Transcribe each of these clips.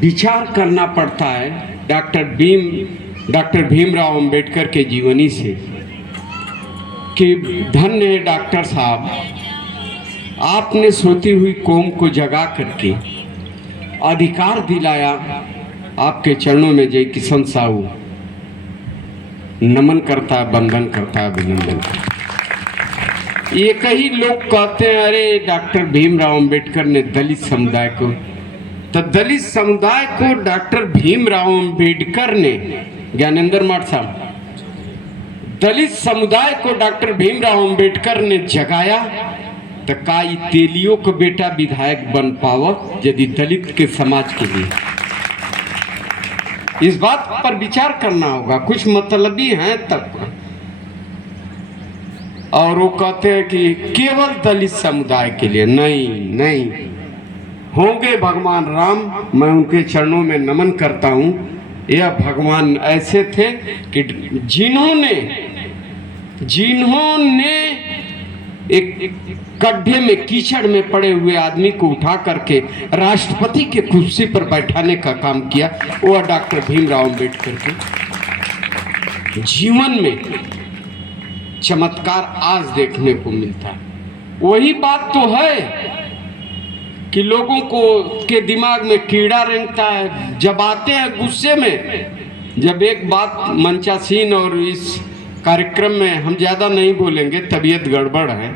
विचार करना पड़ता है डॉक्टर भीमराव अंबेडकर के जीवनी से कि धन्य है डॉक्टर साहब, आपने सोती हुई कौम को जगा करके अधिकार दिलाया। आपके चरणों में जय किशन साहू नमन करता है, वंदन करता है, अभिनंदन करता है। ये कई लोग कहते हैं अरे डॉक्टर भीमराव अंबेडकर ने दलित समुदाय को, तो दलित समुदाय को डॉक्टर भीमराव अंबेडकर ने, ज्ञानेंद्र मठ साहब, दलित समुदाय को डॉक्टर भीमराव अंबेडकर ने जगाया, तो काई तेलियों को बेटा विधायक बन पावत यदि दलित के समाज के लिए। इस बात पर विचार करना होगा। कुछ मतलबी हैं तब, और वो कहते हैं कि केवल दलित समुदाय के लिए। नहीं होंगे भगवान राम, मैं उनके चरणों में नमन करता हूं। यह भगवान ऐसे थे कि जिन्होंने एक गड्ढे में कीचड़ में पड़े हुए आदमी को उठा करके राष्ट्रपति के कुर्सी पर बैठाने का काम किया, वो डॉक्टर भीमराव अंबेडकर के जीवन में चमत्कार आज देखने को मिलता है। वही बात तो है कि लोगों को के दिमाग में कीड़ा रेंगता है जब आते हैं गुस्से में। जब एक बात मंचासीन और इस कार्यक्रम में हम ज़्यादा नहीं बोलेंगे, तबीयत गड़बड़ है,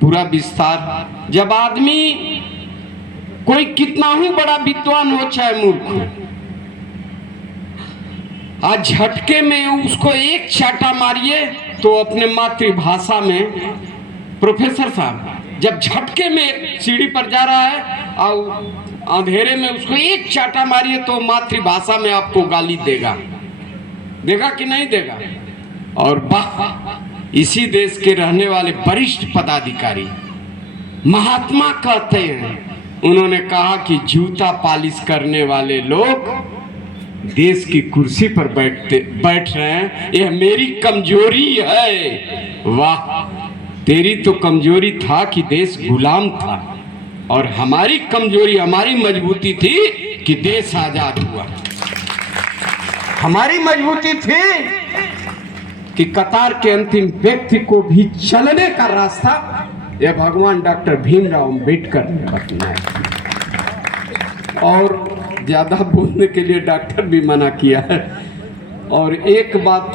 पूरा विस्तार। जब आदमी कोई कितना ही बड़ा विद्वान हो चाहे मूर्ख हो, आज झटके में उसको एक चाटा मारिए तो अपने मातृभाषा में, प्रोफेसर साहब जब झटके में सीढ़ी पर जा रहा है और अंधेरे में उसको एक चाटा मारिए तो मातृभाषा में आपको गाली देगा कि नहीं देगा। और वाह, इसी देश के रहने वाले वरिष्ठ पदाधिकारी महात्मा कहते हैं, उन्होंने कहा कि जूता पालिश करने वाले लोग देश की कुर्सी पर बैठ रहे हैं, यह मेरी कमजोरी है। वाह, तेरी तो कमजोरी था कि देश गुलाम था, और हमारी कमजोरी, हमारी मजबूती थी कि देश आजाद हुआ। हमारी मजबूती थी कि कतार के अंतिम व्यक्ति को भी चलने का रास्ता यह भगवान डॉक्टर भीमराव अंबेडकर ने बताया। और ज्यादा बोलने के लिए डॉक्टर भी मना किया है। और एक बात,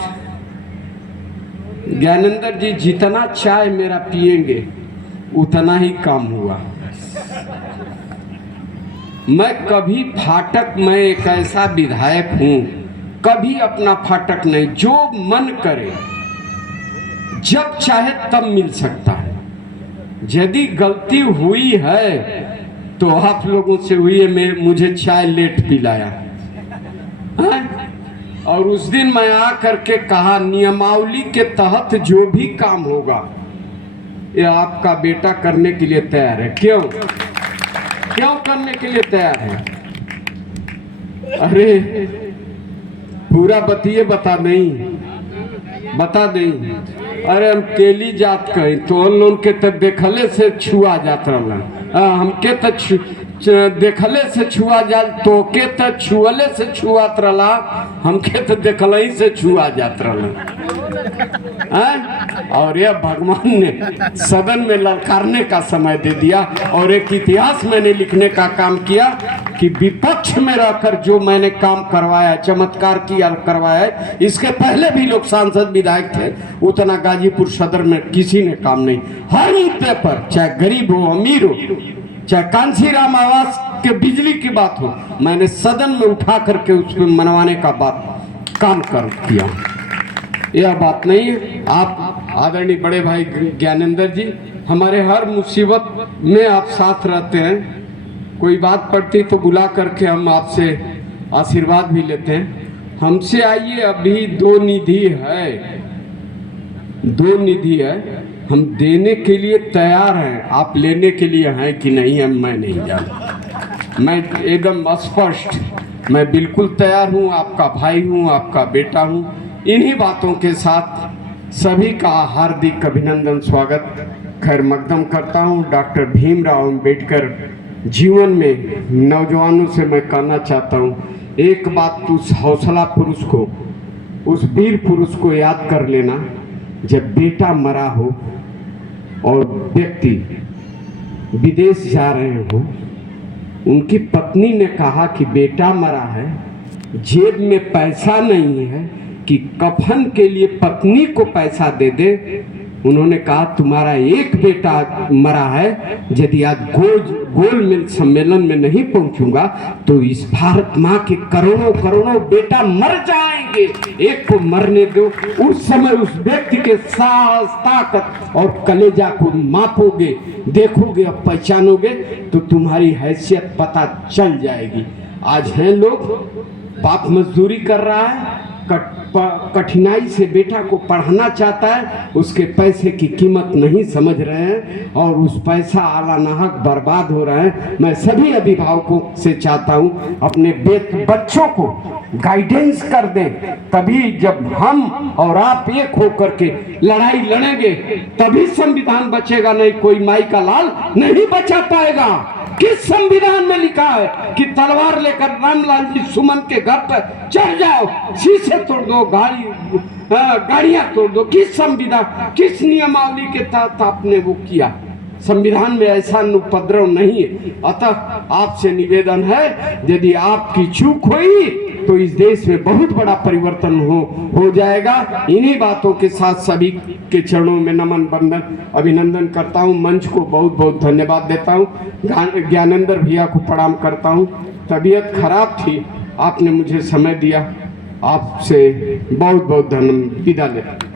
ज्ञानेंद्र जी जितना चाय मेरा पिएंगे उतना ही काम हुआ। मैं कभी फाटक, मैं एक ऐसा विधायक हूं, कभी अपना फाटक नहीं, जो मन करे जब चाहे तब मिल सकता है। यदि गलती हुई है तो आप लोगों से हुई है, मैं मुझे चाय लेट पिलाया है? और उस दिन मैं आकर के कहा नियमावली के तहत जो भी काम होगा ये आपका बेटा करने के लिए तैयार है। क्यों करने के लिए तैयार है? अरे पूरा बतिए बता नहीं। अरे हम केली जात कही तो उन लोग के तो देखले से छुआ जात रहा, हमके तो देखले से छुआ जा, तो के तो छुअले से छुआत रहा, हमके तो देखले ही से छुआ जात रहा। और यह भगवान ने सदन में ललकारने का समय दे दिया और एक इतिहास मैंने लिखने का काम किया कि विपक्ष में रहकर जो मैंने काम करवाया, चमत्कार किया करवाया है, इसके पहले भी लोग सांसद विधायक थे, उतना गाजीपुर सदर में किसी ने काम नहीं। हर मुद्दे पर, चाहे गरीब हो अमीर हो, चाहे कांसीराम आवास के बिजली की बात हो, मैंने सदन में उठा करके उसमें मनवाने का काम किया। यह बात नहीं है। आप आदरणीय बड़े भाई ज्ञानेंद्र जी, हमारे हर मुसीबत में आप साथ रहते हैं। कोई बात पड़ती तो बुला करके हम आपसे आशीर्वाद भी लेते हैं। हमसे आइए, अभी दो निधि है, हम देने के लिए तैयार हैं। आप लेने के लिए हैं कि नहीं है मैं नहीं जानता। मैं एकदम स्पष्ट, मैं बिल्कुल तैयार हूँ, आपका भाई हूँ, आपका बेटा हूँ। इन्हीं बातों के साथ सभी का हार्दिक अभिनंदन, स्वागत, खैर मकदम करता हूँ। डॉक्टर भीमराव अंबेडकर जीवन में नौजवानों से मैं कहना चाहता हूँ, एक बात तो उस हौसला पुरुष को, उस वीर पुरुष को याद कर लेना, जब बेटा मरा हो और व्यक्ति विदेश जा रहे हो, उनकी पत्नी ने कहा कि बेटा मरा है, जेब में पैसा नहीं है कि कफन के लिए पत्नी को पैसा दे दे। उन्होंने कहा तुम्हारा एक बेटा मरा है, यदि आज गोल मिल सम्मेलन में नहीं पहुंचूंगा तो इस भारत माँ के करोड़ों करोड़ों बेटा मर जाएंगे, एक को मरने दो। उस समय उस व्यक्ति के साहस, ताकत और कलेजा को मापोगे, देखोगे और पहचानोगे तो तुम्हारी हैसियत पता चल जाएगी। आज हैं लोग बाप मजदूरी कर रहा है, कठिनाई से बेटा को पढ़ाना चाहता है, उसके पैसे की कीमत नहीं समझ रहे हैं और उस पैसा आला नाहक बर्बाद हो रहा है। मैं सभी अभिभावकों से चाहता हूँ अपने बच्चों को गाइडेंस कर दें, तभी जब हम और आप एक होकर के लड़ाई लड़ेंगे तभी संविधान बचेगा, नहीं कोई माई का लाल नहीं बचा पाएगा। किस संविधान में लिखा है कि तलवार लेकर रामलाल जी सुमन के घर पर चढ़ जाओ, शीशे तोड़ दो, गाड़ियां तोड़ दो? किस संविधान, किस नियमावली के तहत आपने वो किया? संविधान में ऐसा उपद्रव नहीं है। अतः आपसे निवेदन है, यदि आपकी चूक हुई तो इस देश में बहुत बड़ा परिवर्तन हो जाएगा। इन्हीं बातों के साथ सभी के चरणों में नमन बंदन अभिनंदन करता हूँ। मंच को बहुत बहुत धन्यवाद देता हूँ। ज्ञानेंद्र भैया को प्रणाम करता हूँ। तबीयत खराब थी, आपने मुझे समय दिया, आपसे बहुत बहुत धन्यवाद। विदा लेता हूं।